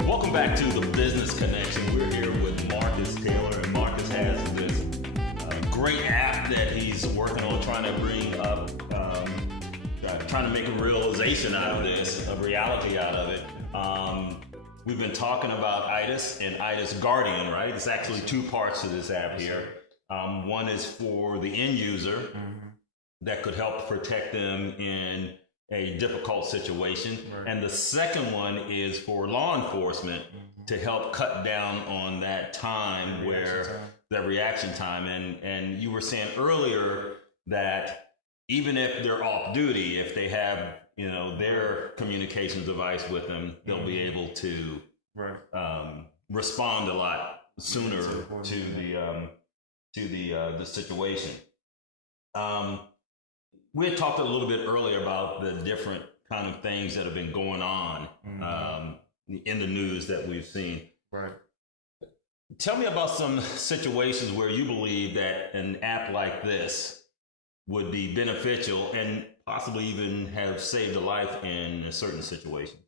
Welcome back to the Business Connection. We're here with Marcus Taylor, and Marcus has this great app that he's working on, trying to bring up, trying to make a realization out of this, a reality out of it. We've been talking about IDIS and IDIS Guardian, right? It's actually two parts to this app here. One is for the end user that could help protect them in a difficult situation. Right. And the second one is for law enforcement to help cut down on that time that reaction time. And you were saying earlier that even if they're off duty, if they have, their communications device with them, they'll be able to respond a lot sooner to the situation. We had talked a little bit earlier about the different kind of things that have been going on in the news that we've seen. Right. Tell me about some situations where you believe that an app like this would be beneficial and possibly even have saved a life in a certain situation.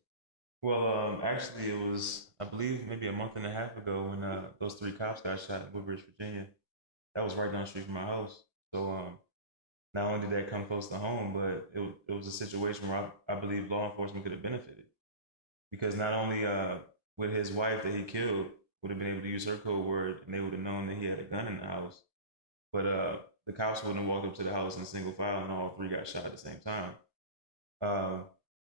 Well, actually, it was, I believe, maybe a month and a half ago when those 3 cops got shot in Woodbridge, Virginia. That was right down the street from my house. So not only did that come close to home, but it was a situation where I believe law enforcement could have benefited. Because not only with his wife that he killed, would have been able to use her code word, and they would have known that he had a gun in the house. But the cops wouldn't have walked up to the house in single file, and all 3 got shot at the same time.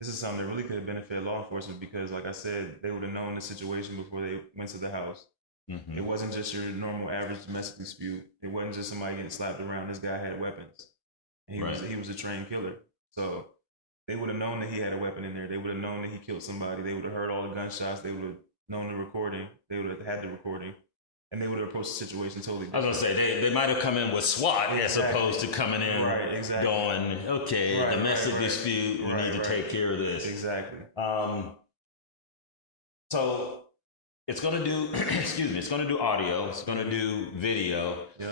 This is something that really could have benefited law enforcement because, like I said, they would have known the situation before they went to the house. It wasn't just your normal average domestic dispute. It wasn't just somebody getting slapped around. This guy had weapons. He was a trained killer. So they would have known that he had a weapon in there. They would have known that he killed somebody. They would have heard all the gunshots. They would have known the recording. They would have had the recording. And they would have approached the situation totally different. I was going to say, they might have come in with SWAT as opposed to coming in going, okay, domestic dispute, we need to take care of this. Exactly. So it's going to do, it's going to do audio, it's going to do video. Yeah.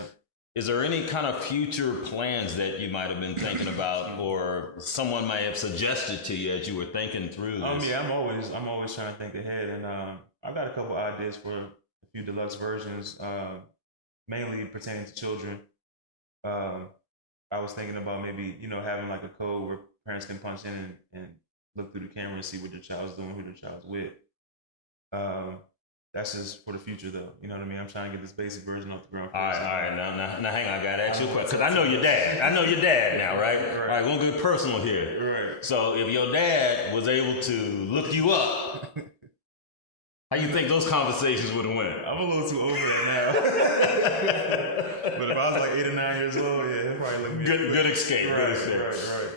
Is there any kind of future plans that you might have been thinking about or someone might have suggested to you as you were thinking through this? Yeah, I'm always trying to think ahead. And I've got a couple ideas for a few deluxe versions, mainly pertaining to children. I was thinking about maybe, having like a code where parents can punch in and look through the camera and see what their child's doing, who their child's with. That's just for the future, though. You know what I mean? I'm trying to get this basic version off the ground. All right. Now, hang on. I got to ask you a question. Because I know your dad. I know your dad now, right? All right, we'll get personal here. Right. So if your dad was able to look you up, how you think those conversations would have went? I'm a little too over that now. But if I was like 8 or 9 years old, yeah, it'd probably look good escape. Right.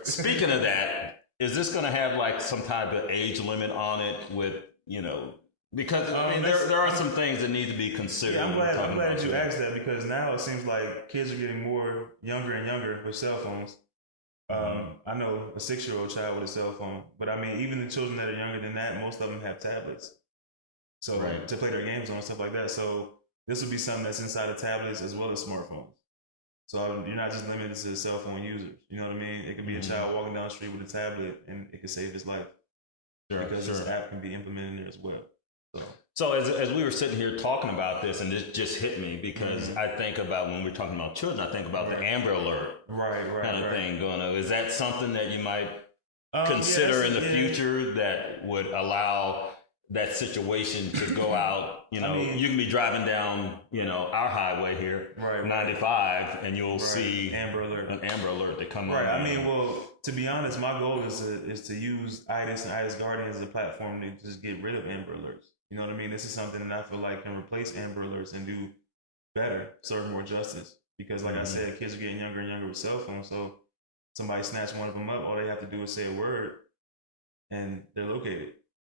Speaking of that, is this going to have like some type of age limit on it with, because there are some things that need to be considered. Yeah, I'm glad you asked that because now it seems like kids are getting more younger and younger with cell phones. I know a 6-year-old child with a cell phone, but I mean, even the children that are younger than that, most of them have tablets. So to play their games on and stuff like that. So this would be something that's inside of tablets as well as smartphones. So you're not just limited to cell phone users. You know what I mean? It could be a child walking down the street with a tablet and it could save his life. Because this app can be implemented in there as well. So as we were sitting here talking about this, and this just hit me because I think about when we're talking about children, I think about the Amber Alert kind of thing going on. Is that something that you might consider in the future that would allow that situation to go out? You can be driving down, our highway here, 95, and you'll see an Amber Alert that come on. I mean, well, to be honest, my goal is to use IDIS and IDIS Guardian as a platform to just get rid of Amber Alerts. You know what I mean? This is something that I feel like can replace Amber Alerts and do better, serve more justice. Because like I said, kids are getting younger and younger with cell phones. So somebody snatch one of them up, all they have to do is say a word and they're located.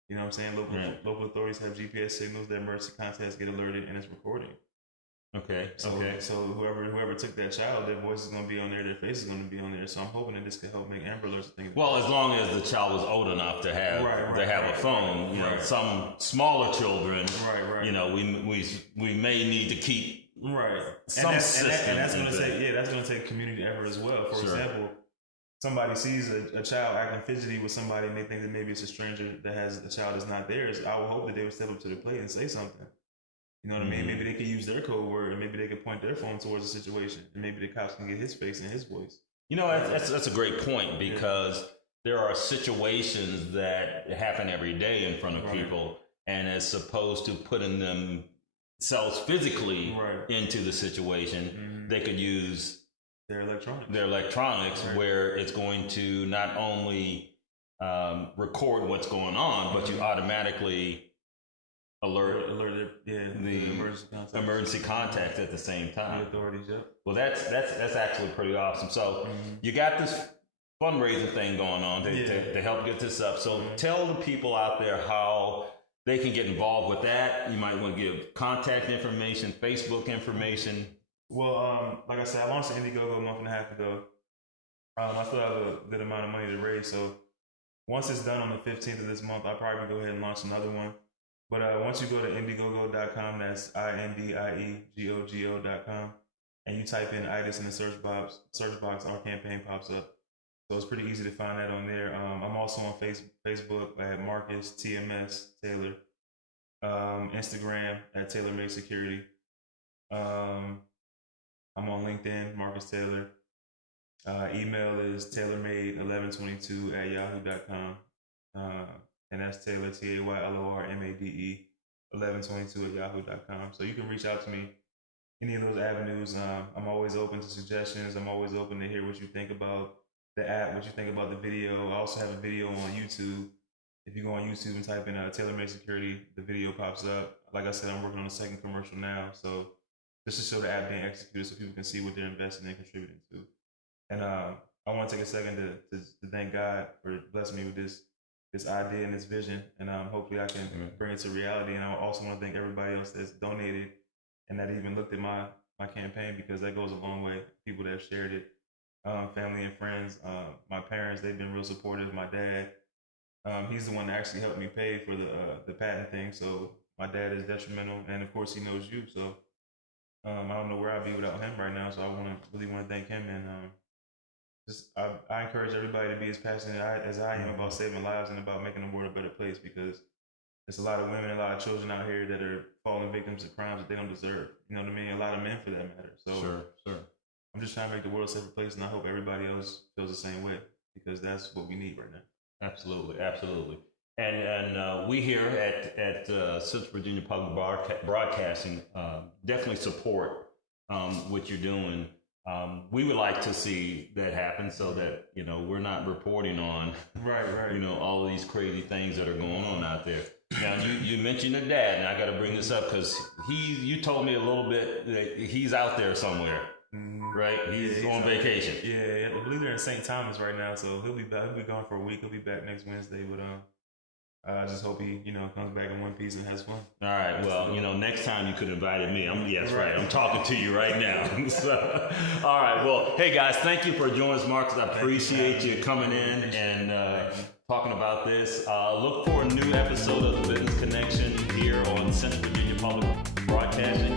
You know what I'm saying? Local authorities have GPS signals that emergency contacts get alerted and it's recording. Okay. So whoever took that child, their voice is going to be on there, their face is going to be on there. So I'm hoping that this could help make Amber Alerts a thing. Well, as long as the child was old enough to have a phone, some smaller children, we may need to keep some system. And that's going to take community effort as well. For example, somebody sees a child acting fidgety with somebody and they think that maybe it's a stranger that has a child that's not theirs, I would hope that they would step up to the plate and say something. You know what I mean? Maybe they could use their code word, and maybe they could point their phone towards the situation, and maybe the cops can get his face and his voice. You know, that's a great point, because there are situations that happen every day in front of people, and as opposed to putting themselves physically into the situation, they could use their electronics, where it's going to not only record what's going on, but you automatically alert the emergency contacts at the same time. The authorities, yep. Well, that's actually pretty awesome. So you got this fundraising thing going on to help get this up. So tell the people out there how they can get involved with that. You might want to give contact information, Facebook information. Well, like I said, I launched Indiegogo a month and a half ago. I still have a good amount of money to raise. So once it's done on the 15th of this month, I'll probably go ahead and launch another one. But once you go to Indiegogo.com, that's INDIEGOGO.com, and you type in ITIS in the search box, our campaign pops up. So it's pretty easy to find that on there. I'm also on Facebook at Marcus TMS Taylor, Instagram at TaylorMade Security. I'm on LinkedIn, Marcus Taylor. Email is taylormade1122@yahoo.com. And that's Taylor, TAYLORMADE 1122@yahoo.com. So you can reach out to me any of those avenues. I'm always open to suggestions. I'm always open to hear what you think about the app, what you think about the video. I also have a video on YouTube. If you go on YouTube and type in TaylorMade Security, the video pops up. Like I said, I'm working on a second commercial now. So just to show the app being executed so people can see what they're investing and contributing to. And I want to take a second to thank God for blessing me with this idea and this vision, and hopefully I can bring it to reality. And I also want to thank everybody else that's donated and that even looked at my campaign, because that goes a long way. People that have shared it, family and friends, my parents, they've been real supportive. My dad, he's the one that actually helped me pay for the patent thing. So my dad is detrimental, and of course he knows you. So I don't know where I'd be without him right now. So I really want to thank him, and I encourage everybody to be as passionate as I am about saving lives and about making the world a better place, because there's a lot of women and a lot of children out here that are falling victims of crimes that they don't deserve. You know what I mean? A lot of men, for that matter. So sure. I'm just trying to make the world a safer place, and I hope everybody else feels the same way, because that's what we need right now. Absolutely. And we here at Central Virginia Public Broadcasting definitely support what you're doing. We would like to see that happen, so that, you know, we're not reporting on you know, all of these crazy things that are going on out there. Now you mentioned your dad, and I got to bring this up because you told me a little bit that he's out there somewhere, right? He's on vacation. Yeah, I believe they're in St. Thomas right now, so he'll be back. He'll be gone for a week. He'll be back next Wednesday, but I just hope he, comes back in one piece and has fun. All right. Well, next time you could have invited me. I'm talking to you right now. So, all right. Well, hey guys, thank you for joining us, Marcus. I appreciate you coming in and talking about this. Look for a new episode of the Business Connection here on Central Virginia Public Broadcasting.